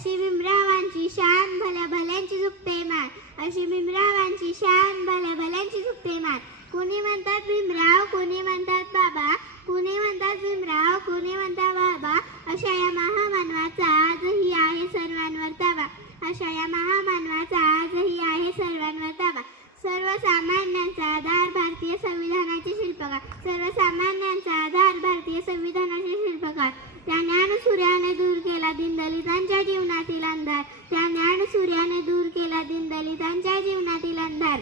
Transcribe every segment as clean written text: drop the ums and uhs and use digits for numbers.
अशी भीमरावांची शान भल्या भल्यांची झुकते मान, अशी भीमरावांची शान भल्या भल्यांची झुकते मान. कुणी म्हणतात भीमराव, कुणी म्हणतात बाबा, कुणी म्हणतात भीमराव, कुणी म्हणतात बाबा. अशा या महामानवाचा आजही आहे सर्वांवर ताबा, अशा या महामानवाचा आजही आहे सर्वांवर ताबा. सर्वसामान्यांचा आधार भारतीय संविधानाचे शिल्पकार, सर्वसामान्यांचा आधार भारतीय संविधानाचे शिल्पकार. त्या ज्ञानसूर्याने दूर केला दीनदलितांच्या जीवनातील अंधार, त्या ज्ञानसूर्याने दूर केला दीनदलितांच्या जीवनातील अंधार.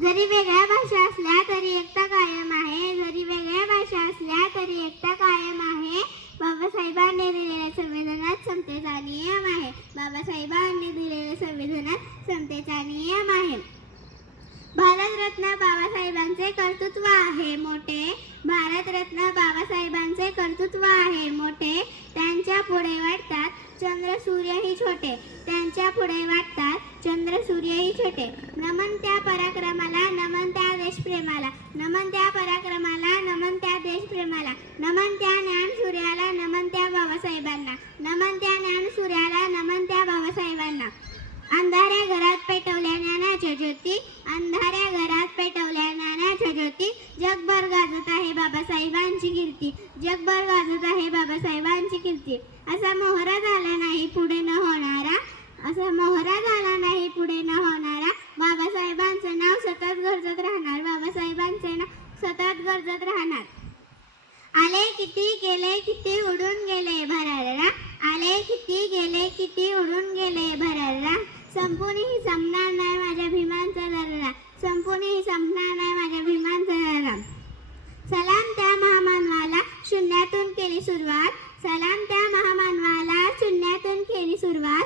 जरी वेगळ्या भाषा असल्या तरी एकता कायम आहे, जरी वेगळ्या भाषा असल्या तरी एकता कायम आहे. बाबासाहेबांनी दिलेल्या संविधानात समतेचा नियम आहे, बाबासाहेबांनी दिलेल्या संविधानात समतेचा नियम आहे. भारतरत्न बाबासाहेबांचे कर्तृत्व आहे मोठे, भारतरत्न बाबासाहेबांचे कर्तृत्व आहे मोठे. त्यांच्या पुढे वाटतात चंद्र सूर्यही छोटे, त्यांच्या पुढे वाटतात चंद्र सूर्यही छोटे. नमन त्या पराक्रमाला, नमन त्या देशप्रेमाला, नमन त्या पराक्रमाला, नमन त्या देशप्रेमाला. नमन त्या ज्ञानसूर्याला, नमन त्या बाबासाहेबांना, नमन त्या ज्ञानसूर्याला, नमन त्या बाबासाहेबांना. अंधाऱ्या घरात पेटवल्या ज्ञानाच्या ज्योती, अंधाऱ्या घरात पेटवल्या ज्ञानाच्या ज्योती. जगभर गाजत आहे बाबासाहेबांची कीर्ती, जगभर गाजत आहे बाबासाहेबांची कीर्ती. असा मोहरा झाला नाही पुढे न होणारा, असा मोहरा झाला नाही पुढे न होणारा. बाबासाहेबांचं नाव सतत गरजत राहणार, बाबासाहेबांचे नाव सतत गरजत राहणार. आले किती गेले किती उडून गेले भरारा, आले किती गेले किती उडून गेले भरारा. संपूनही संपणार नाही माझ्या भीमांचा दर्रा, संपूनही संपणार नाही माझ्या भीमांचा दर्रा. सलाम त्या महामानवाला, शून्यातून केली सुरुवात, सलाम त्या महामानवाला, शून्यातून केली सुरुवात.